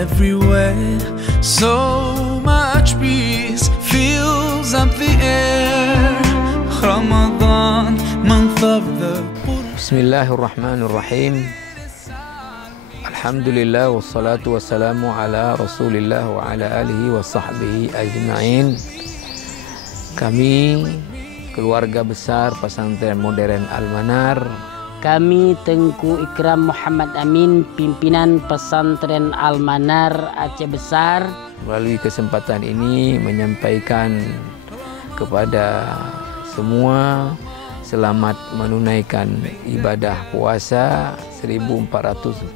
everywhere. So much peace fills up the air. Ramadan, month of the Bismillahirrahmanirrahim. Alhamdulillah wassalatu wassalamu ala Rasulillah wa ala alihi wa sahbihi ajma'in. Kami keluarga besar Pesantren Modern Al-Manar. Kami Tengku Ikram Muhammad Amin, pimpinan Pesantren Al-Manar Aceh Besar, Melalui kesempatan ini menyampaikan kepada semua selamat menunaikan ibadah puasa 1441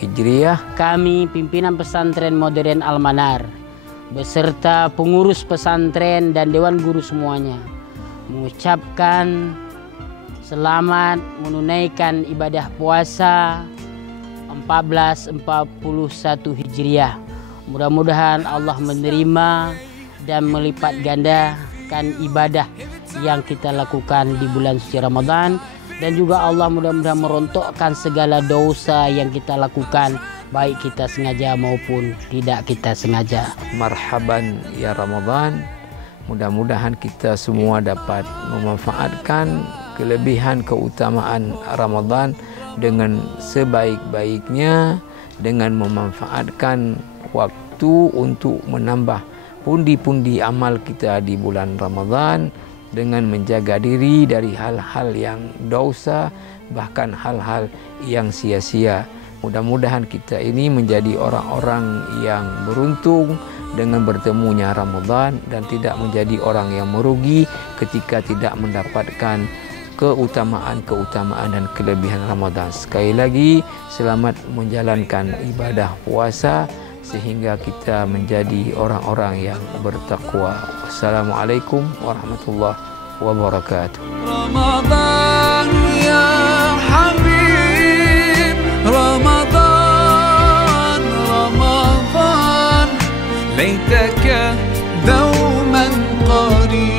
Hijriah. Kami pimpinan Pesantren Modern Al-Manar beserta pengurus pesantren dan dewan guru semuanya mengucapkan selamat menunaikan ibadah puasa 1441 Hijriah. Mudah-mudahan Allah menerima dan melipat gandakan ibadah yang kita lakukan di bulan suci Ramadan, dan juga Allah mudah-mudahan merontokkan segala dosa yang kita lakukan, baik kita sengaja maupun tidak kita sengaja. Marhaban ya Ramadan. Mudah-mudahan kita semua dapat memanfaatkan kelebihan keutamaan Ramadan dengan sebaik-baiknya, dengan memanfaatkan waktu untuk menambah pundi-pundi amal kita di bulan Ramadan, dengan menjaga diri dari hal-hal yang dosa, bahkan hal-hal yang sia-sia. Mudah-mudahan kita ini menjadi orang-orang yang beruntung dengan bertemunya Ramadan dan tidak menjadi orang yang merugi ketika tidak mendapatkan keutamaan dan kelebihan Ramadan. Sekali lagi, selamat menjalankan ibadah puasa sehingga kita menjadi orang-orang yang bertakwa. Wassalamualaikum warahmatullahi wabarakatuh. Ramadan ya Habib, Ramadan, Ramadan, laitaka dawman qarib.